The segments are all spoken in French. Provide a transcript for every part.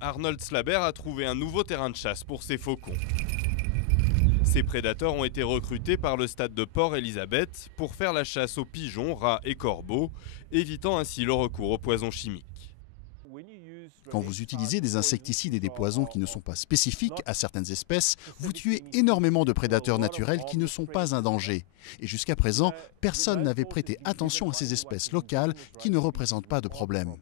Arnold Slaber a trouvé un nouveau terrain de chasse pour ses faucons. Ces prédateurs ont été recrutés par le stade de Port Elizabeth pour faire la chasse aux pigeons, rats et corbeaux, évitant ainsi le recours aux poisons chimiques. Quand vous utilisez des insecticides et des poisons qui ne sont pas spécifiques à certaines espèces, vous tuez énormément de prédateurs naturels qui ne sont pas un danger. Et jusqu'à présent, personne n'avait prêté attention à ces espèces locales qui ne représentent pas de problème.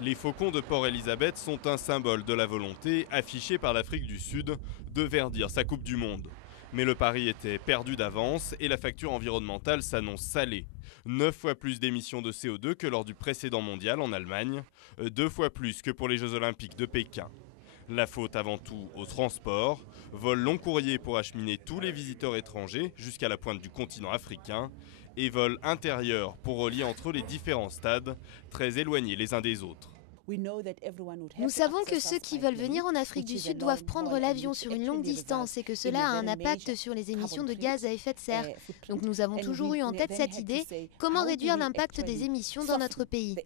Les faucons de Port Elizabeth sont un symbole de la volonté affichée par l'Afrique du Sud de verdir sa Coupe du Monde. Mais le pari était perdu d'avance et la facture environnementale s'annonce salée. 9 fois plus d'émissions de CO2 que lors du précédent mondial en Allemagne, 2 fois plus que pour les Jeux Olympiques de Pékin. La faute avant tout au transport, vol long courrier pour acheminer tous les visiteurs étrangers jusqu'à la pointe du continent africain et vol intérieur pour relier entre les différents stades, très éloignés les uns des autres. Nous savons que ceux qui veulent venir en Afrique du Sud doivent prendre l'avion sur une longue distance et que cela a un impact sur les émissions de gaz à effet de serre. Donc nous avons toujours eu en tête cette idée, comment réduire l'impact des émissions dans notre pays.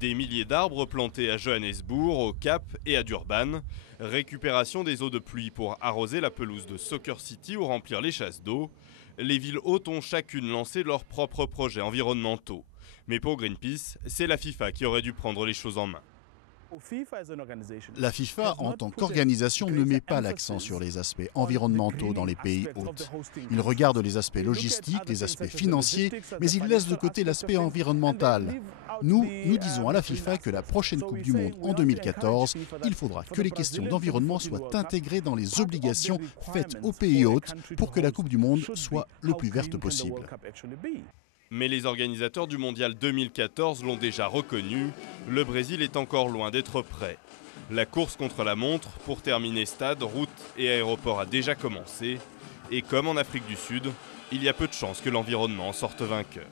Des milliers d'arbres plantés à Johannesburg, au Cap et à Durban, récupération des eaux de pluie pour arroser la pelouse de Soccer City ou remplir les chasses d'eau. Les villes hôtes ont chacune lancé leurs propres projets environnementaux. Mais pour Greenpeace, c'est la FIFA qui aurait dû prendre les choses en main. La FIFA, en tant qu'organisation, ne met pas l'accent sur les aspects environnementaux dans les pays hôtes. Il regarde les aspects logistiques, les aspects financiers, mais il laisse de côté l'aspect environnemental. Nous disons à la FIFA que la prochaine Coupe du Monde en 2014, il faudra que les questions d'environnement soient intégrées dans les obligations faites aux pays hôtes pour que la Coupe du Monde soit le plus verte possible. Mais les organisateurs du Mondial 2014 l'ont déjà reconnu, le Brésil est encore loin d'être prêt. La course contre la montre pour terminer stade, route et aéroport a déjà commencé. Et comme en Afrique du Sud, il y a peu de chances que l'environnement en sorte vainqueur.